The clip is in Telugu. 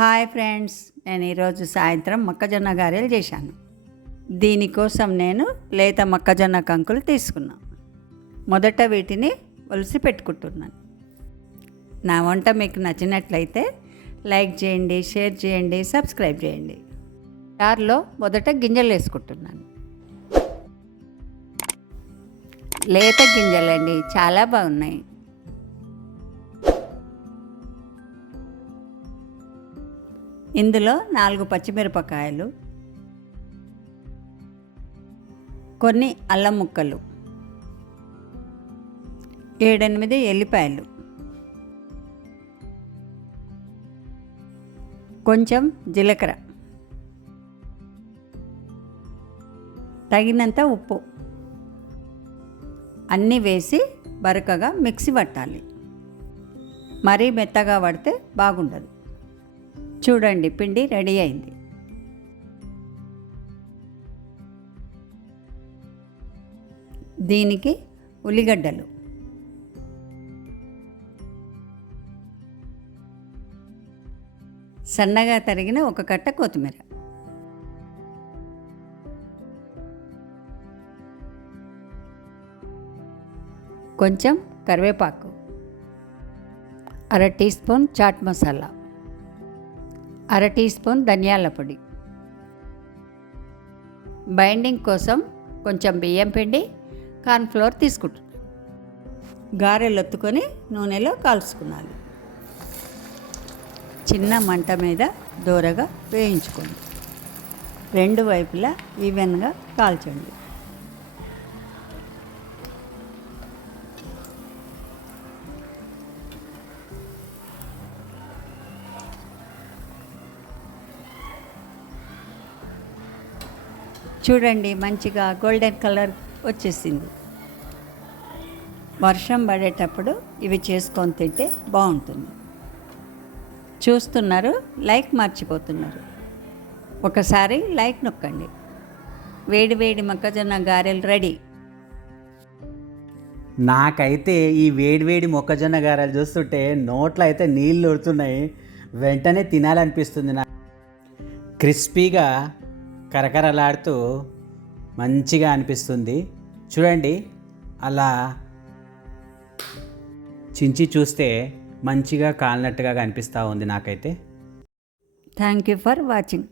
హాయ్ ఫ్రెండ్స్, నేను ఈరోజు సాయంత్రం మొక్కజొన్న గారెలు చేశాను. దీనికోసం నేను లేత మొక్కజొన్న కంకులు తీసుకున్నాను. మొదట వీటిని ఒలిసి పెట్టుకుంటున్నాను. నా వంట మీకు నచ్చినట్లయితే లైక్ చేయండి, షేర్ చేయండి, సబ్స్క్రైబ్ చేయండి. జార్లో మొదట గింజలు వేసుకుంటున్నాను. లేత గింజలండి, చాలా బాగున్నాయి. ఇందులో 4 పచ్చిమిరపకాయలు, కొన్ని అల్లం ముక్కలు, 7-8 ఎల్లిపాయలు, కొంచెం జీలకర్ర, తగినంత ఉప్పు అన్నీ వేసి బరకగా మిక్సీ పట్టాలి. మరీ మెత్తగా పడితే బాగుండదు. చూడండి, పిండి రెడీ అయింది. దీనికి ఉల్లిగడ్డలు, సన్నగా తరిగిన ఒక కట్ట కొత్తిమీర, కొంచెం కరివేపాకు, 1/2 teaspoon chaat masala, 1/2 teaspoon ధనియాల పొడి, బైండింగ్ కోసం కొంచెం బియ్యం పిండి, కార్న్ఫ్లోర్ తీసుకుంటున్నాను. గారెలు ఒత్తుకొని నూనెలో కాల్చుకున్నాను. చిన్న మంట మీద దోరగా వేయించుకోండి. 2 వైపులా ఈవెన్గా కాల్చండి. చూడండి, మంచిగా గోల్డెన్ కలర్ వచ్చేసింది. వర్షం పడేటప్పుడు ఇవి చేసుకొని తింటే బాగుంటుంది. చూస్తున్నారు, లైక్ మర్చిపోతున్నారు. ఒకసారి లైక్ నొక్కండి. వేడి వేడి మొక్కజొన్న గారెలు రెడీ. నాకైతే ఈ వేడివేడి మొక్కజొన్న గారెలు చూస్తుంటే నోట్లో అయితే నీళ్ళు ఊరుతున్నాయి. వెంటనే తినాలనిపిస్తుంది. క్రిస్పీగా కరకరలాడుతూ మంచిగా అనిపిస్తుంది. చూడండి, అలా చించి చూస్తే మంచిగా కాలినట్టుగా కనిపిస్తూ ఉంది నాకైతే. Thank you for watching.